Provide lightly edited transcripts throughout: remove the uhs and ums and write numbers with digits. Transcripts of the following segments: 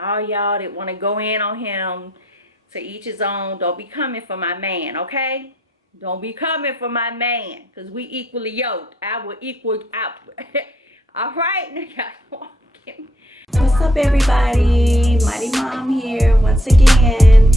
All y'all that want to go in on him, to each his own. Don't be coming for my man, okay? Don't be coming for my man, because we equally yoked. I will equal out. All right? What's up, everybody? Mighty Mom here once again.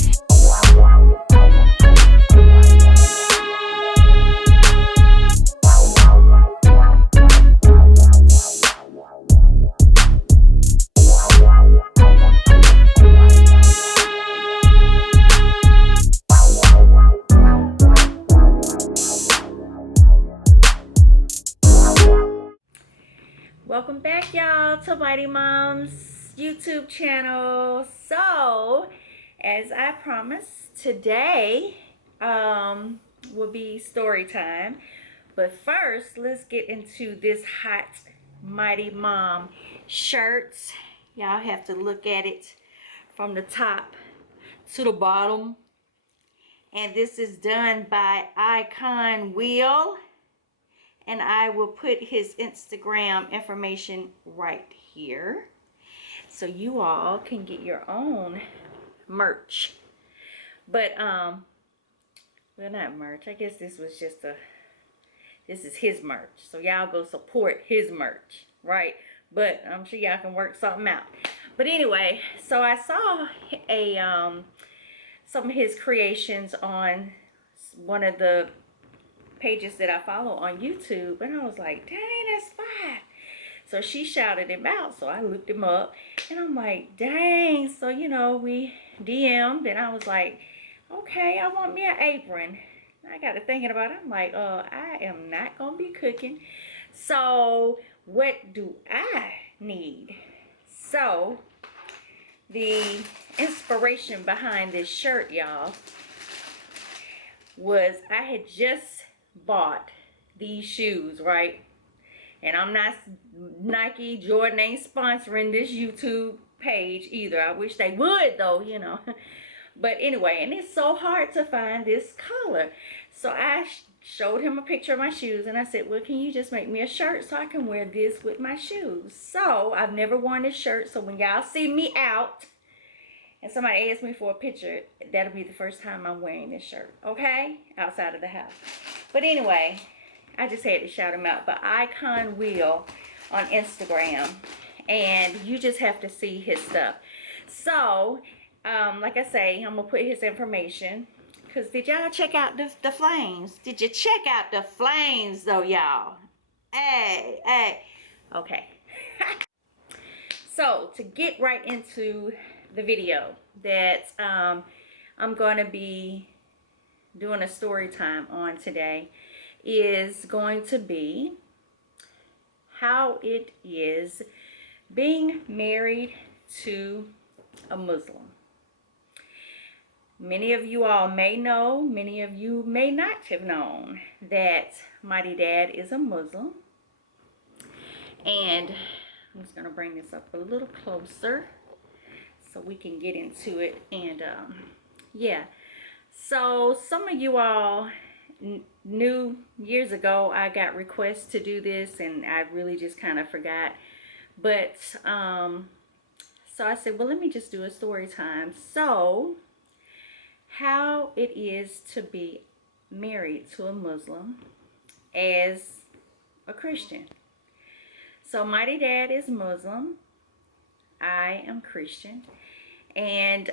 Welcome back, y'all, to Mighty Mom's YouTube channel. So, as I promised, today will be story time. But first, let's get into this hot Mighty Mom shirt. Y'all have to look at it from the top to the bottom. And this is done by Icon Wheel. And I will put his Instagram information right here, so you all can get your own merch. But well, not merch. I guess this was just this is his merch. So y'all go support his merch, right? But I'm sure y'all can work something out. But anyway, so I saw some of his creations on one of the pages that I follow on YouTube, and I was like, dang, that's fire. So she shouted him out, so I looked him up, and I'm like, dang. So, you know, we DM'd, and I was like, okay, I want me an apron. I got to thinking about it. I'm like, I am not gonna be cooking, so what do I need? So the inspiration behind this shirt, y'all, was I had just bought these shoes, right? And I'm not, Nike, Jordan ain't sponsoring this YouTube page either. I wish they would, though, you know. But anyway, and it's so hard to find this color. So I showed him a picture of my shoes, and I said, well, can you just make me a shirt so I can wear this with my shoes? So I've never worn this shirt, so when y'all see me out and somebody asks me for a picture, that'll be the first time I'm wearing this shirt, okay? Outside of the house. But anyway, I just had to shout him out. But Icon Wheel on Instagram. And you just have to see his stuff. So, like I say, I'm going to put his information. Because did y'all check out the flames? Did you check out the flames, though, y'all? Hey, hey. Okay. So, to get right into the video that I'm going to be doing a story time on today is going to be how it is being married to a Muslim. Many of you all may know, many of you may not have known that Mightdad is a Muslim. And I'm just going to bring this up a little closer so we can get into it. And yeah, so some of you all knew years ago I got requests to do this, and I really just kind of forgot. But so I said, well, let me just do a story time. So how it is to be married to a Muslim as a Christian. So Mightdad is Muslim, I am Christian, and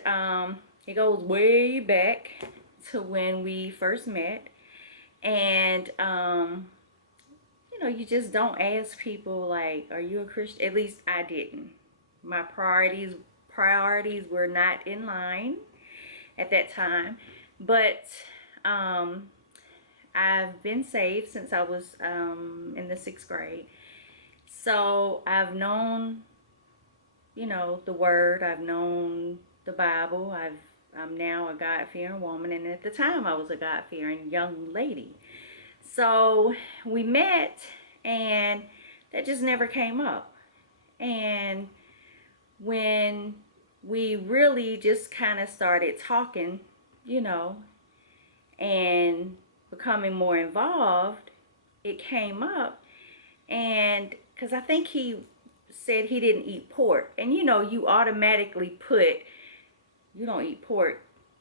it goes way back to when we first met. And you know, you just don't ask people like, are you a Christian? At least I didn't. My priorities were not in line at that time. But I've been saved since I was in the 6th grade. So I've known, you know, the word. I've known the Bible. I'm now a God-fearing woman, and at the time I was a God-fearing young lady. So we met, and that just never came up. And when we really just kind of started talking, you know, and becoming more involved, it came up. And because I think he said he didn't eat pork. And you know, you automatically put, you don't eat pork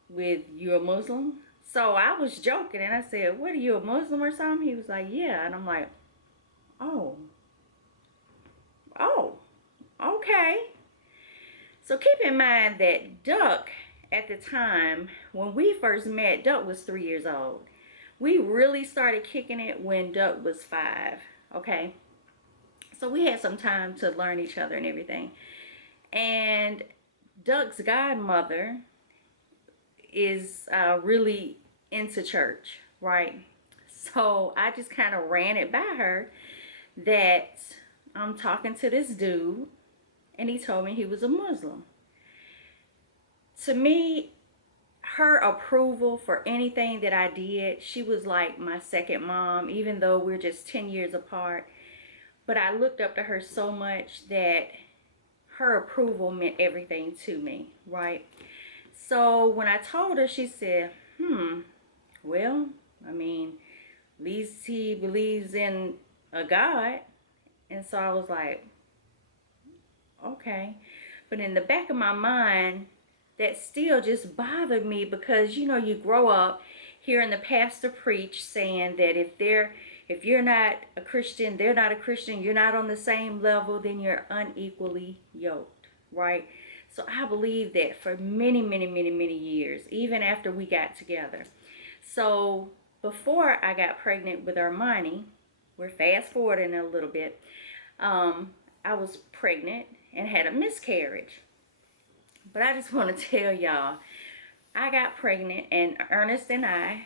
with you're a Muslim. So I was joking and I said, what, are you a Muslim or something? He was like, yeah. And I'm like, oh, oh, okay. So keep in mind that Duck, at the time, when we first met, Duck was 3 years old. We really started kicking it when Duck was 5, okay? So we had some time to learn each other and everything. And Duck's godmother is really into church, right? So I just kind of ran it by her that I'm talking to this dude and he told me he was a Muslim. To me, her approval for anything that I did, she was like my second mom, even though we're just 10 years apart. But I looked up to her so much that her approval meant everything to me, right? So when I told her, she said, well, I mean, at least he believes in a God. And so I was like, okay. But in the back of my mind, that still just bothered me because, you know, you grow up hearing the pastor preach saying that if you're not a Christian, they're not a Christian, you're not on the same level, then you're unequally yoked, right? So I believed that for many, many, many, many years, even after we got together. So before I got pregnant with Armani, we're fast forwarding a little bit, I was pregnant and had a miscarriage. But I just want to tell y'all, I got pregnant and Ernest and I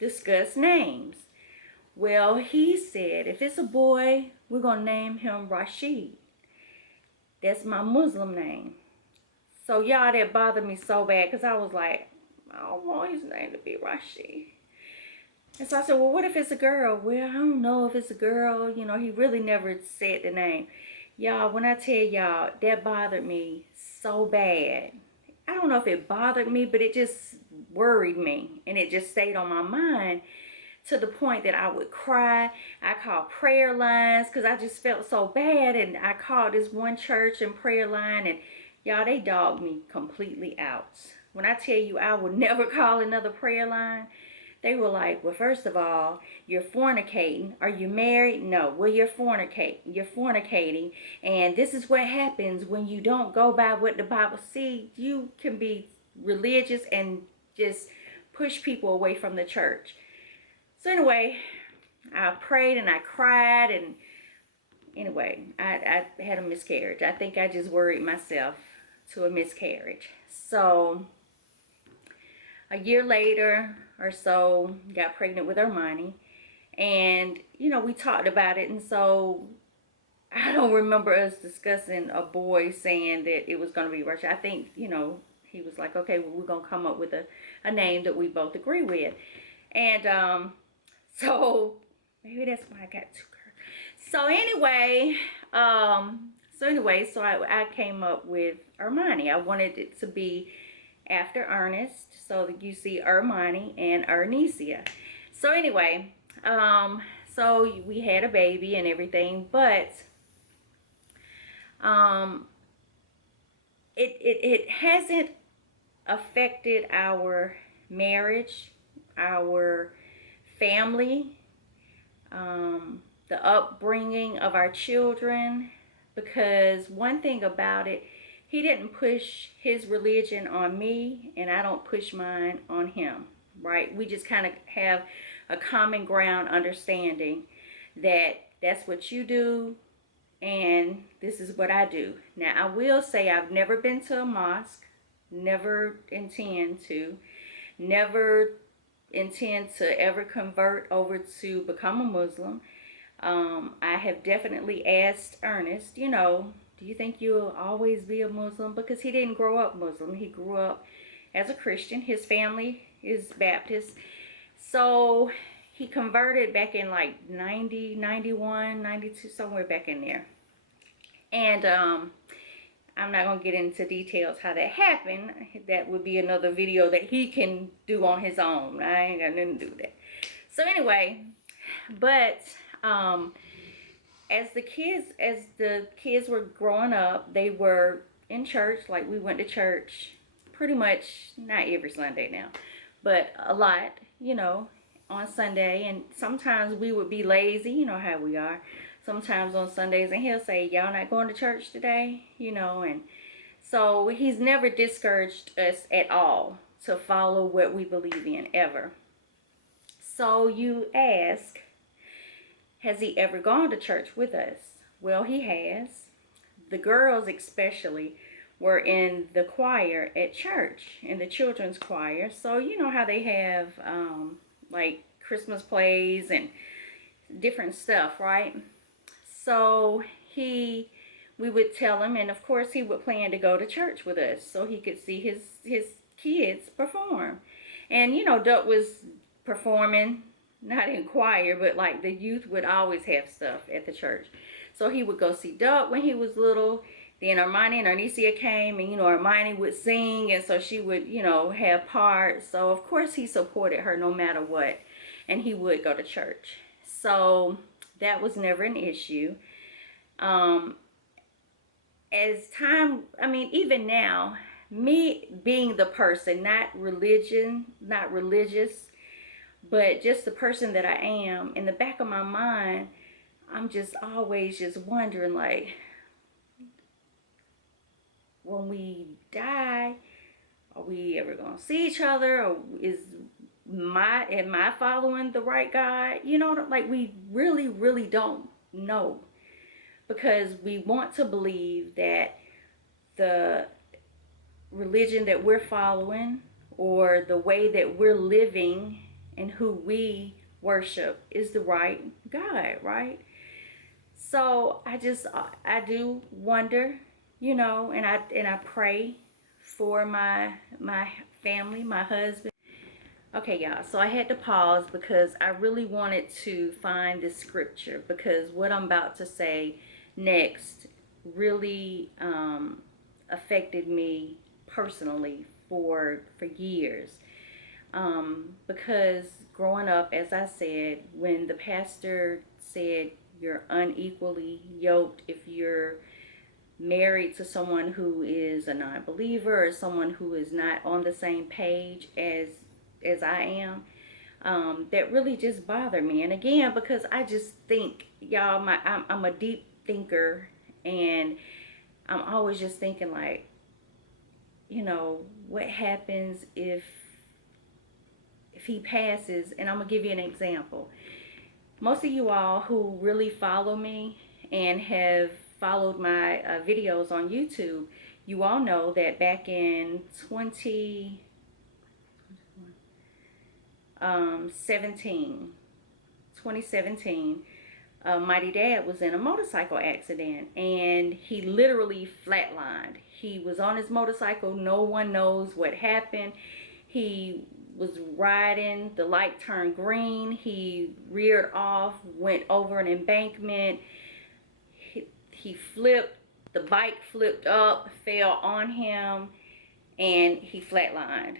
discussed names. Well, he said, if it's a boy, we're going to name him Rashid. That's my Muslim name. So y'all, that bothered me so bad because I was like, I don't want his name to be Rashid. And so I said, well, what if it's a girl? Well, I don't know if it's a girl. You know, he really never said the name. Y'all, when I tell y'all, that bothered me so bad. I don't know if it bothered me, but it just worried me. And it just stayed on my mind to the point that I would cry. I called prayer lines because I just felt so bad. And I called this one church and prayer line. And y'all, they dogged me completely out. When I tell you I would never call another prayer line, they were like, well, first of all, you're fornicating. Are you married? No. Well, you're fornicating. And this is what happens when you don't go by what the Bible says. You can be religious and just push people away from the church. So anyway, I prayed and I cried. And anyway, I had a miscarriage. I think I just worried myself to a miscarriage. So a year later or so, got pregnant with Armani. And, you know, we talked about it. And so I don't remember us discussing a boy saying that it was going to be Russia. I think, you know, he was like, okay, well, we're going to come up with a name that we both agree with. And so maybe that's why I got too curvy. So I came up with Armani. I wanted it to be after Ernest, so that you see Armani and Ernisia. So anyway, so we had a baby and everything, but it hasn't affected our marriage, our family, the upbringing of our children, because one thing about it, he didn't push his religion on me, and I don't push mine on him, right? We just kind of have a common ground understanding that that's what you do, and this is what I do. Now, I will say I've never been to a mosque, never intend to, never intend to ever convert over to become a Muslim. I have definitely asked Ernest, you know, do you think you'll always be a Muslim? Because he didn't grow up Muslim. He grew up as a Christian. His family is Baptist. So he converted back in like 90, 91, 92, somewhere back in there. And I'm not going to get into details how that happened. That would be another video that he can do on his own. I ain't got nothing to do with that. So anyway, but as the kids were growing up, they were in church. Like, we went to church pretty much, not every Sunday now, but a lot, on Sunday. And sometimes we would be lazy, you know how we are sometimes on Sundays, and he'll say, y'all not going to church today, and so he's never discouraged us at all to follow what we believe in, ever. So you ask, has he ever gone to church with us? Well, he has. The girls especially were in the choir at church, in the children's choir. So you know how they have like Christmas plays and different stuff, right? So we would tell him, and of course he would plan to go to church with us so he could see his kids perform. And Duck was performing, not in choir, but like the youth would always have stuff at the church. So he would go see Duck when he was little. Then Armani and Arnesia came, and Armani would sing, and so she would have parts. So of course he supported her no matter what, and he would go to church. So that was never an issue. As time, even now, me being the person, not religious, but just the person that I am, in the back of my mind, I'm just always just wondering, like, when we die, are we ever gonna see each other? Or am I following the right God? Like, we really, really don't know, because we want to believe that the religion that we're following, or the way that we're living and who we worship, is the right God, right? So I do wonder, and I pray for my family, my husband. Okay, y'all, so I had to pause because I really wanted to find this scripture, because what I'm about to say next really affected me personally for years. Because growing up, as I said, when the pastor said you're unequally yoked if you're married to someone who is a non-believer, or someone who is not on the same page as I am, that really just bothered me. And again, because I just think, y'all, I'm a deep thinker, and I'm always just thinking, like, what happens if he passes? And I'm gonna give you an example. Most of you all who really follow me and have followed my videos on YouTube, you all know that back in 2017, Mightdad was in a motorcycle accident, and he literally flatlined. He was on his motorcycle. No one knows what happened. He was riding, the light turned green, he reared off, went over an embankment, he flipped, the bike flipped up, fell on him, and he flatlined.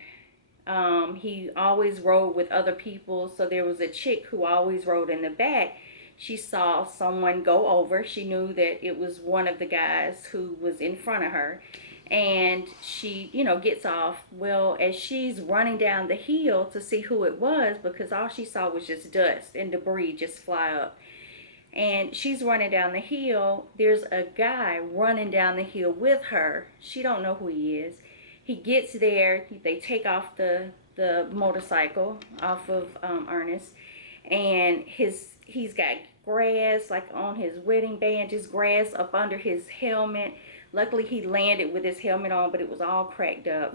He always rode with other people, so there was a chick who always rode in the back. She saw someone go over. She knew that it was one of the guys who was in front of her, and she gets off. Well, as she's running down the hill to see who it was, because all she saw was just dust and debris just fly up, and she's running down the hill, there's a guy running down the hill with her. She don't know who he is. He gets there, they take off the motorcycle off of Ernest, and he's got grass like on his wedding band, just grass up under his helmet. Luckily he landed with his helmet on, but it was all cracked up.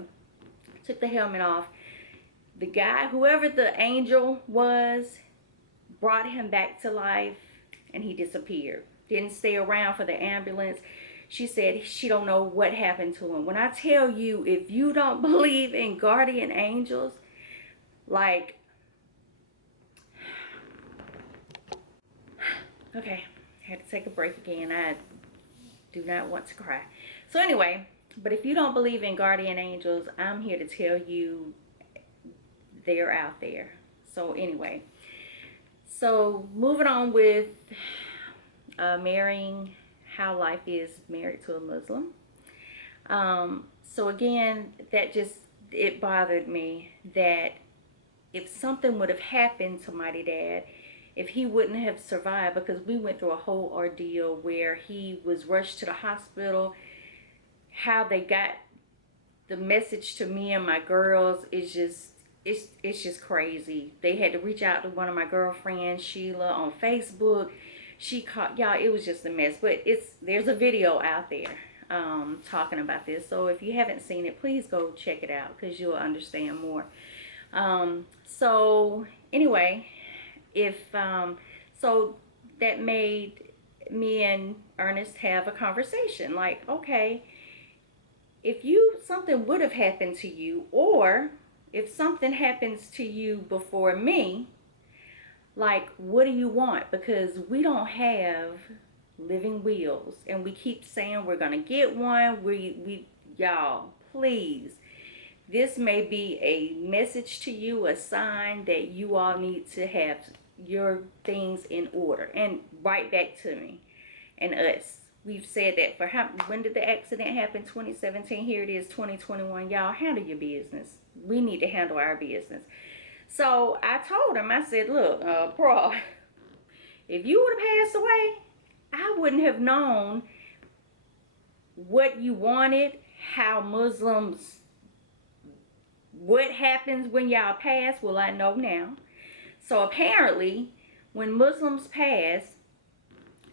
Took the helmet off. The guy, whoever the angel was, brought him back to life, and he disappeared. Didn't stay around for the ambulance. She said she don't know what happened to him. When I tell you, if you don't believe in guardian angels, like, okay, I had to take a break again. I do not want to cry. So anyway, but if you don't believe in guardian angels, I'm here to tell you they're out there. So anyway, so moving on with marrying, how life is married to a Muslim. So again, it bothered me that if something would have happened to Mighty Dad, if he wouldn't have survived, because we went through a whole ordeal where he was rushed to the hospital, how they got the message to me and my girls is just, it's just crazy. They had to reach out to one of my girlfriends, Sheila, on Facebook. She caught, y'all, it was just a mess. But there's a video out there talking about this. So if you haven't seen it, please go check it out because you'll understand more. So anyway, so that made me and Ernest have a conversation. Like, okay, if something would have happened to you, or if something happens to you before me, like, what do you want? Because we don't have living wills, and we keep saying we're gonna get one. Y'all, please, this may be a message to you, a sign that you all need to have your things in order. And write back to me and us. We've said that for when did the accident happen? 2017. Here it is, 2021. Y'all, handle your business. We need to handle our business. So I told him, I said, look, bro, if you would have passed away, I wouldn't have known what you wanted, how Muslims, what happens when y'all pass. Well, I know now. So apparently, when Muslims pass,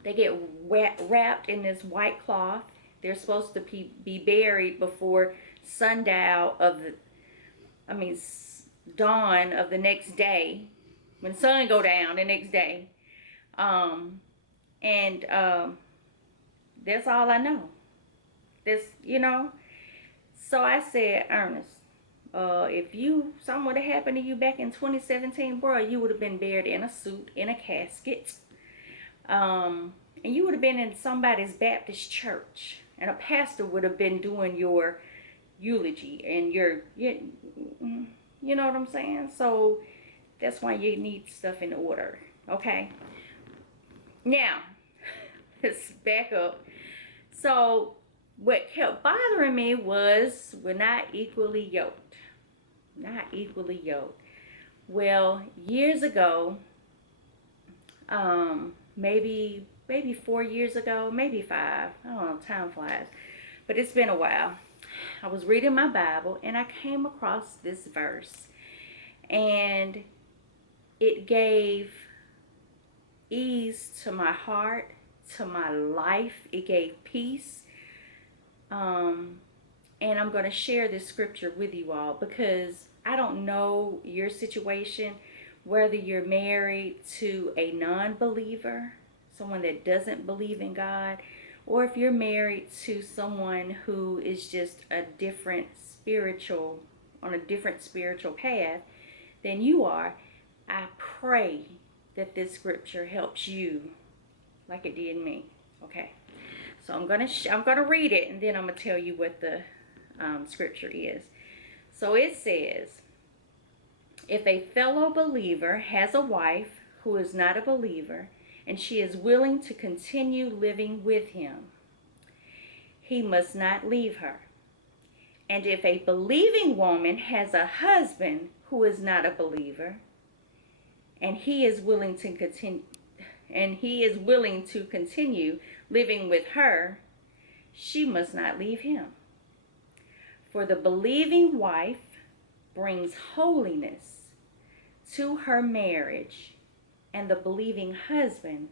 they get wrapped in this white cloth. They're supposed to be buried before sundown of dawn of the next day, when the sun go down the next day. That's all I know. So I said, Ernest, if something would have happened to you back in 2017, bro, you would have been buried in a suit, in a casket. And you would have been in somebody's Baptist church, and a pastor would have been doing your eulogy and you know what I'm saying? So that's why you need stuff in order, okay? Now, let's back up. So what kept bothering me was we're not equally yoked. Not equally yoked. Well, years ago, maybe 4 years ago, maybe 5. I don't know, time flies. But it's been a while. I was reading my Bible and I came across this verse. And it gave ease to my heart, to my life. It gave peace. And I'm going to share this scripture with you all because I don't know your situation, whether you're married to a non-believer, someone that doesn't believe in God, or if you're married to someone who is just on a different spiritual path than you are. I pray that this scripture helps you like it did me. Okay, so I'm gonna read it, and then I'm gonna tell you what the scripture is. So it says, if a fellow believer has a wife who is not a believer, and she is willing to continue living with him, he must not leave her. And if a believing woman has a husband who is not a believer, and he is willing to continue living with her, she must not leave him. For the believing wife brings holiness to her marriage, and the believing husband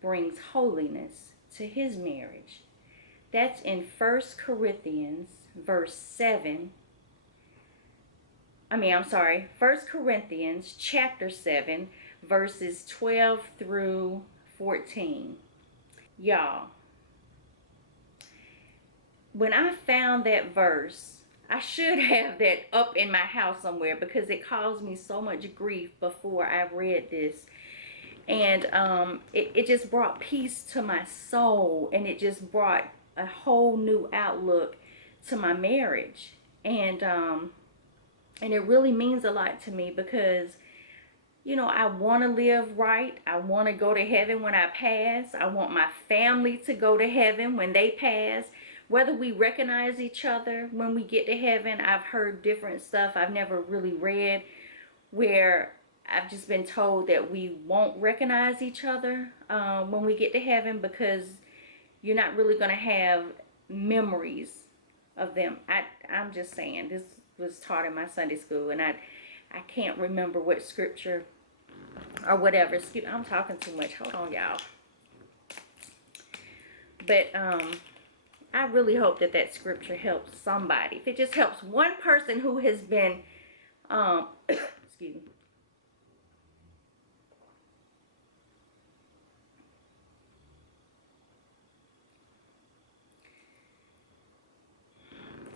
brings holiness to his marriage. That's in 1 Corinthians chapter 7, verses 12 through 14. Y'all, when I found that verse, I should have that up in my house somewhere because it caused me so much grief before I read this. And it just brought peace to my soul, and it just brought a whole new outlook to my marriage. And it really means a lot to me because you know, I want to live right. I want to go to heaven when I pass. I want my family to go to heaven when they pass. Whether we recognize each other when we get to heaven, I've heard different stuff. I've never really read where I've just been told that we won't recognize each other when we get to heaven, because you're not really going to have memories of them. I'm just saying, this was taught in my Sunday school, and I can't remember what scripture or whatever. Excuse, I'm talking too much. Hold on, y'all. But I really hope that that scripture helps somebody. If it just helps one person who has been, excuse me.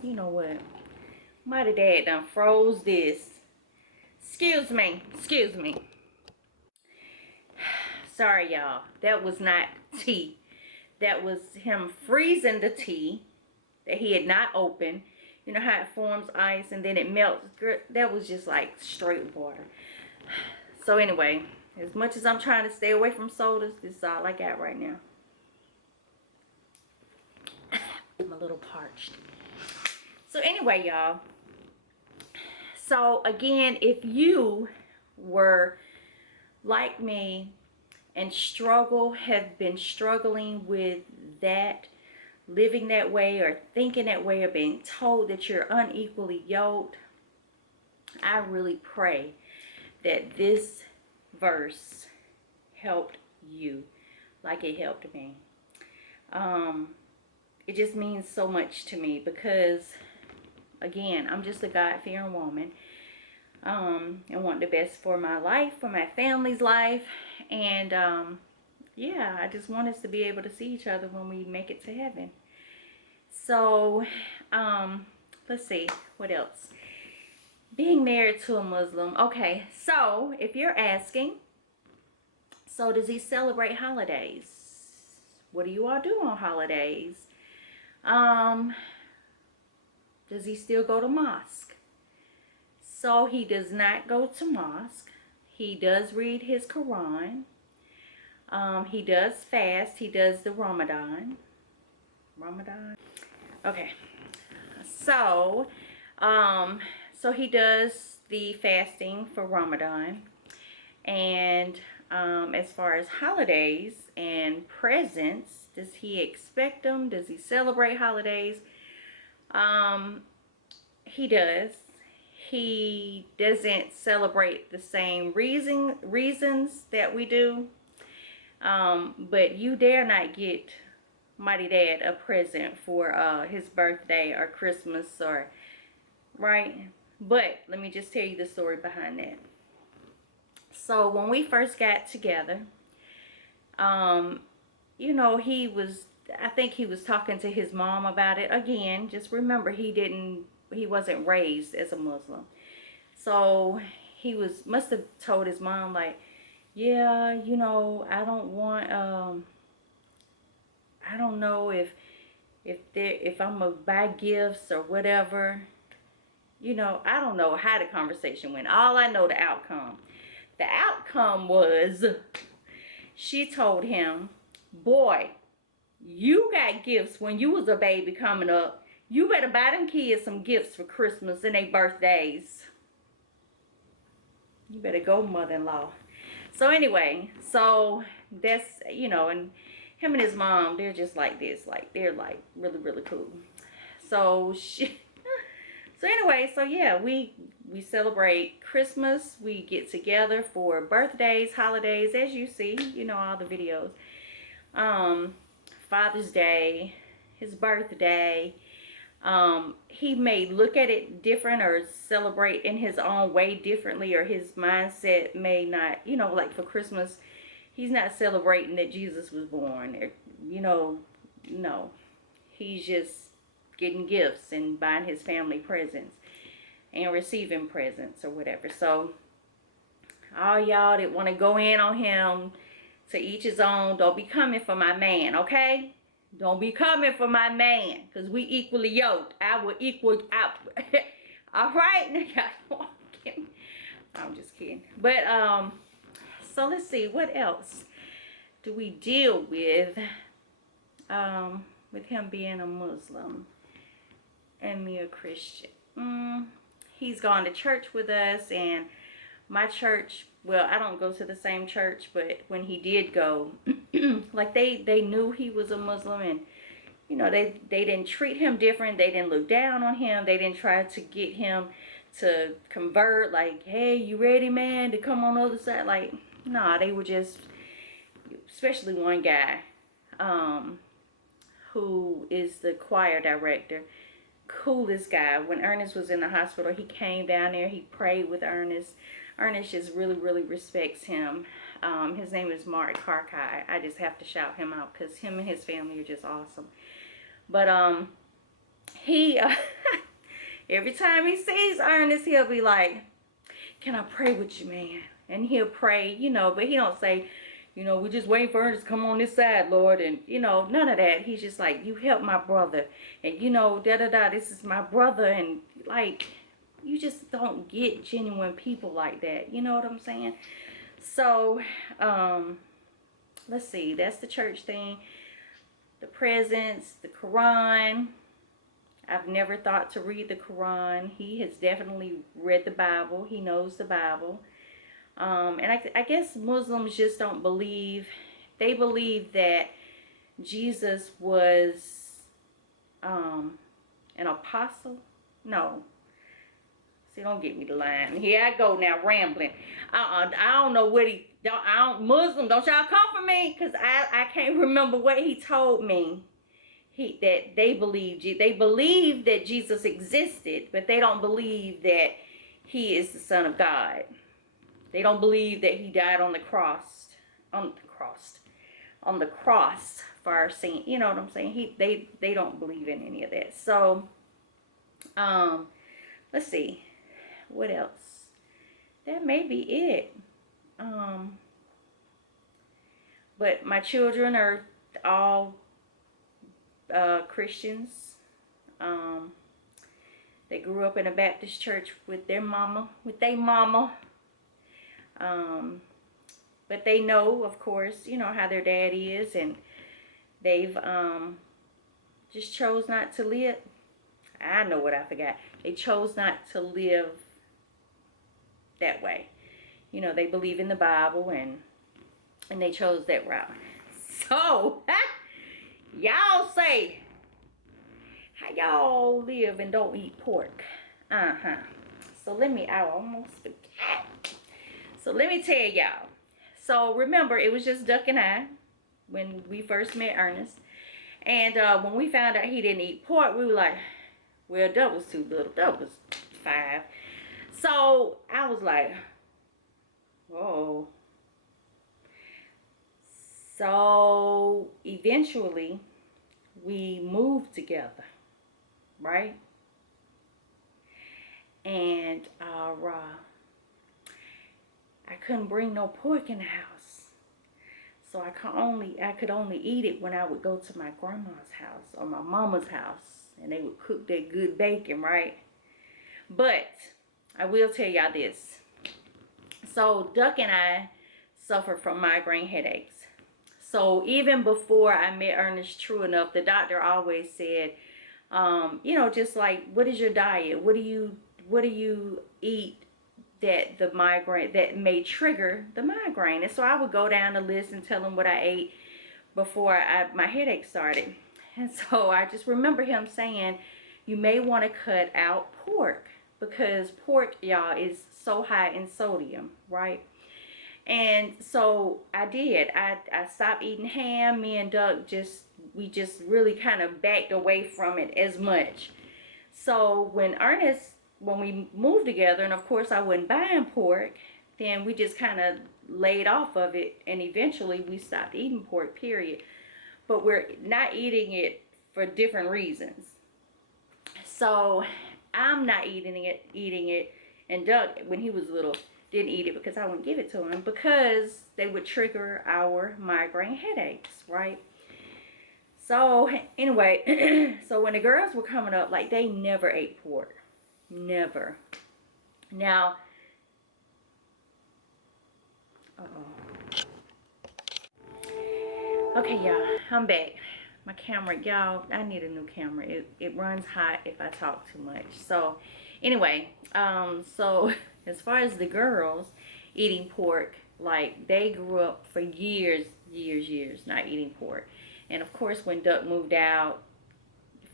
You know what? Mighty Dad done froze this. Excuse me. Excuse me. Sorry, y'all. That was not tea. That was him freezing the tea that he had not opened. You know how it forms ice and then it melts? That was just like straight water. So anyway, as much as I'm trying to stay away from sodas, this is all I got right now. I'm a little parched. So anyway, y'all. So again, if you were like me and have been struggling with that, living that way or thinking that way or being told that you're unequally yoked, I really pray that this verse helped you like it helped me. It just means so much to me because, again, I'm just a God-fearing woman. And want the best for my life, for my family's life, and yeah, I just want us to be able to see each other when we make it to heaven. So let's see what else. Being married to a Muslim. Okay, so if you're asking, so does he celebrate holidays? What do you all do on holidays? Does he still go to mosque? So he does not go to mosque. He does read his Quran. He does fast. He does the Ramadan. Okay. So, so he does the fasting for Ramadan. And as far as holidays and presents, does he expect them? Does he celebrate holidays? He does. He doesn't celebrate the same reasons that we do. But you dare not get Mighty Dad a present for his birthday or Christmas, or right? But let me just tell you the story behind that. So when we first got together, you know, I think he was talking to his mom about it. Again, just remember, he wasn't raised as a Muslim. So he must have told his mom, like, yeah, you know, I don't want, I don't know if I'm gonna buy gifts or whatever. You know, I don't know how the conversation went. All I know, the outcome. The outcome was, she told him, boy, you got gifts when you was a baby coming up. You better buy them kids some gifts for Christmas and their birthdays. You better go, mother-in-law. So anyway, so that's, you know, and him and his mom, they're just like this. Like, they're like really, really cool. So so anyway, so yeah, we celebrate Christmas. We get together for birthdays, holidays, as you see, you know, all the videos. Father's Day, his birthday. He may look at it different or celebrate in his own way differently, or his mindset may not, you know, like for Christmas, he's not celebrating that Jesus was born, or, you know, no. He's just getting gifts and buying his family presents and receiving presents or whatever. So all y'all that want to go in on him, to each his own. Don't be coming for my man, okay? Don't be coming for my man, because we equally yoked. I will equal out. All right? I'm just kidding. But so let's see, what else do we deal with him being a Muslim and me a Christian? He's gone to church with us, and my church, well, I don't go to the same church, but when he did go, like they knew he was a Muslim, and you know, they didn't treat him different. They didn't look down on him. They didn't try to get him to convert, like, hey, you ready, man, to come on the other side? Like, nah, they were just, especially one guy, who is the choir director, coolest guy. When Ernest was in the hospital, he came down there, he prayed with Ernest. Ernest just really respects him. His name is Mark Carkai. I just have to shout him out because him and his family are just awesome. But he every time he sees Ernest, he'll be like, can I pray with you, man? And he'll pray, you know, but he don't say, you know, we're just waiting for Ernest to come on this side, Lord. And, you know, none of that. He's just like, you help my brother. And, you know, this is my brother. And, like, you just don't get genuine people like that. You know what I'm saying? So, let's see. That's the church thing. The presents, the Quran. I've never thought to read the Quran. He has definitely read the Bible. He knows the Bible. And I guess Muslims just don't believe. They believe that Jesus was an apostle. No. See, don't get me the line. Here I go now rambling. I don't know what Muslim, don't y'all come for me, because I can't remember what he told me. That they believe that Jesus existed, but they don't believe that he is the Son of God. They don't believe that he died on the cross for our sin. You know what I'm saying? They don't believe in any of that. So, let's see, what else? That may be it. But my children are all Christians. They grew up in a Baptist church with their mama. But they know, of course, you know, how their dad is, and they've just chose not to live. I know what I forgot. They chose not to live that way. You know, they believe in the Bible, and they chose that route. So, y'all say, how y'all live and don't eat pork? So I almost forgot. So let me tell y'all. So remember, it was just Duck and I when we first met Ernest. And when we found out he didn't eat pork, we were like, well, Duck was too little. Duck was 5. So I was like, whoa. So eventually we moved together, right? And I couldn't bring no pork in the house. So I could only eat it when I would go to my grandma's house or my mama's house, and they would cook that good bacon, right? But I will tell y'all this. So Duck and I suffer from migraine headaches. So even before I met Ernest, true enough, the doctor always said, you know, just like, what is your diet? What do you eat that may trigger the migraine? And so I would go down the list and tell him what I ate before my headache started. And so I just remember him saying, you may want to cut out pork, because pork, y'all, is so high in sodium, right? And so I did. I stopped eating ham. Me and Doug we just really kind of backed away from it as much. So when we moved together, and of course I wasn't buying pork, then we just kind of laid off of it, and eventually we stopped eating pork, period. But we're not eating it for different reasons. So I'm not eating it, and Doug, when he was little, didn't eat it because I wouldn't give it to him, because they would trigger our migraine headaches, right? So anyway, so when the girls were coming up, like, they never ate pork. Never. Now, Okay, y'all, I'm back. My camera, y'all, I need a new camera. It runs hot if I talk too much. So anyway, so as far as the girls eating pork, like they grew up for years not eating pork. And of course, when Duck moved out,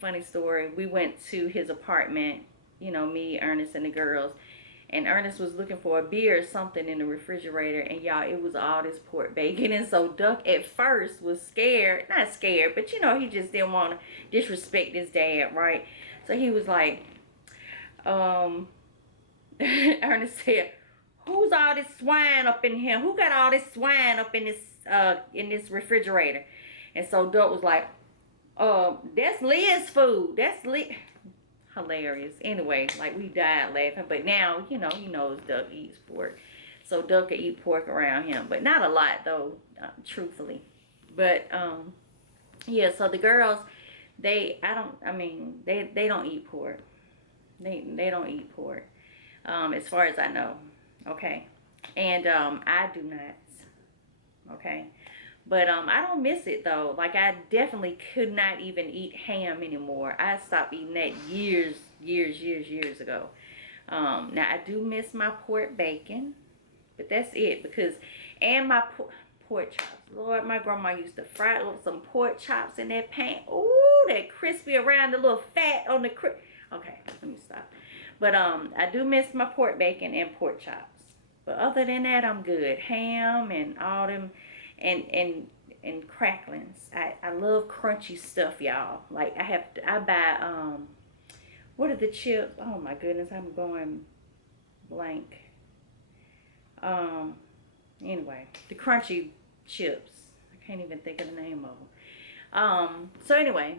funny story, we went to his apartment, you know, me, Ernest, and the girls. And Ernest was looking for a beer or something in the refrigerator, and y'all, it was all this pork bacon. And so Duck at first was scared, not scared, but you know, he just didn't want to disrespect his dad, right? So he was like, Ernest said, "Who's all this swine up in here? Who got all this swine up in this refrigerator?" And so Duck was like, that's Liz's food. That's Liz." Hilarious. Anyway, like we died laughing, but now, you know, he knows Duck eats pork. So Duck can eat pork around him, but not a lot though, truthfully. But, yeah, so the girls, they don't eat pork. They don't eat pork, as far as I know, okay? And, I do not, okay? But I don't miss it though. Like I definitely could not even eat ham anymore. I stopped eating that years ago. Now I do miss my pork bacon, but that's it. Because, and my pork chops. Lord, my grandma used to fry some pork chops in that pan. Ooh, that crispy around the little fat on the Okay, let me stop. But I do miss my pork bacon and pork chops. But other than that, I'm good. Ham and all them. And cracklings. I love crunchy stuff, y'all. Like I buy what are the chips? Oh my goodness, I'm going blank. Anyway, the crunchy chips. I can't even think of the name of them. So anyway,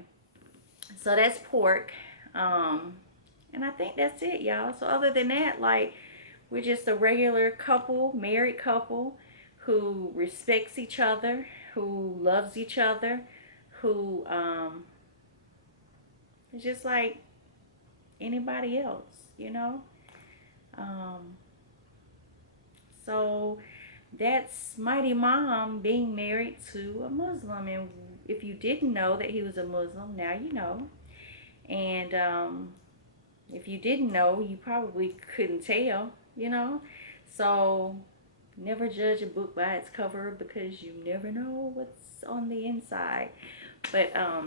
so that's pork. And I think that's it, y'all. So other than that, like we're just a regular couple, married couple, who respects each other, who loves each other, who is just like anybody else, you know? So that's Mighty Mom being married to a Muslim. And if you didn't know that he was a Muslim, now you know. And if you didn't know, you probably couldn't tell, you know? So never judge a book by its cover, because you never know what's on the inside. But I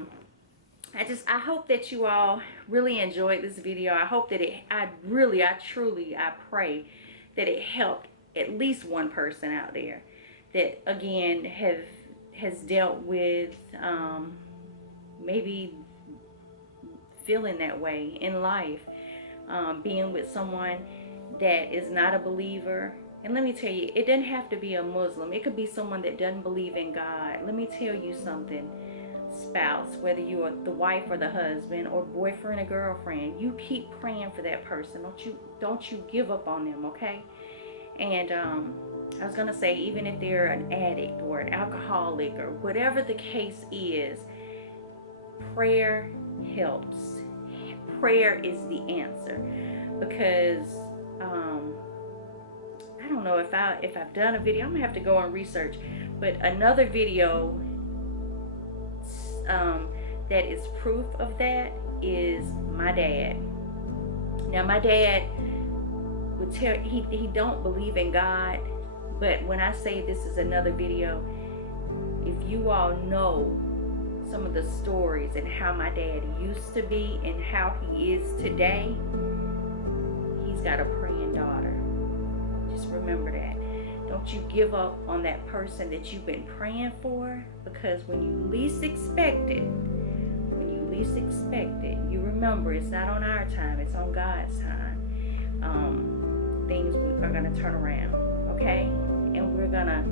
hope that you all really enjoyed this video. I hope that I pray that it helped at least one person out there that again has dealt with maybe feeling that way in life, being with someone that is not a believer. And let me tell you, it doesn't have to be a Muslim. It could be someone that doesn't believe in God. Let me tell you something, spouse, whether you are the wife or the husband or boyfriend or girlfriend, you keep praying for that person. Don't you give up on them, okay? And I was going to say, even if they're an addict or an alcoholic or whatever the case is, prayer helps. Prayer is the answer. Because I don't know if I've done a video. I'm gonna have to go and research, but another video that is proof of that is my dad. Now my dad would tell, he don't believe in God, but when I say this is another video, if you all know some of the stories and how my dad used to be and how he is today, he's got a praying daughter. Just remember that. Don't you give up on that person that you've been praying for, because when you least expect it, you remember it's not on our time, it's on God's time. Things are going to turn around, okay? And we're going to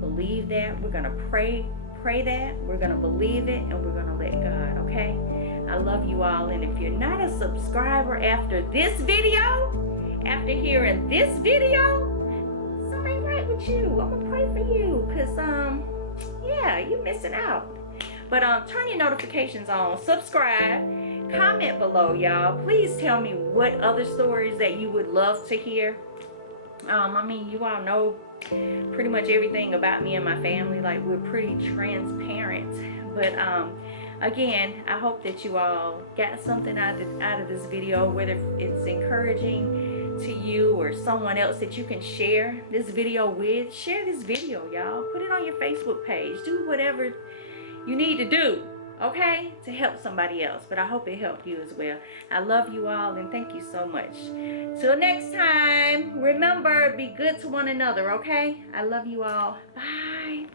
believe that. We're going to pray that. We're going to believe it, and we're going to let God, okay? I love you all. And if you're not a subscriber after this video, after hearing this video, something ain't right with you. I'm going to pray for you, because, yeah, you're missing out. But turn your notifications on, subscribe, comment below, y'all. Please tell me what other stories that you would love to hear. I mean, you all know pretty much everything about me and my family. Like, we're pretty transparent. But again, I hope that you all got something out of this video, whether it's encouraging to you or someone else that you can share this video with. Share this video, y'all. Put it on your Facebook page. Do whatever you need to do, okay, to help somebody else. But I hope it helped you as well. I love you all, and thank you so much. Till next time, remember, be good to one another, okay? I love you all. Bye.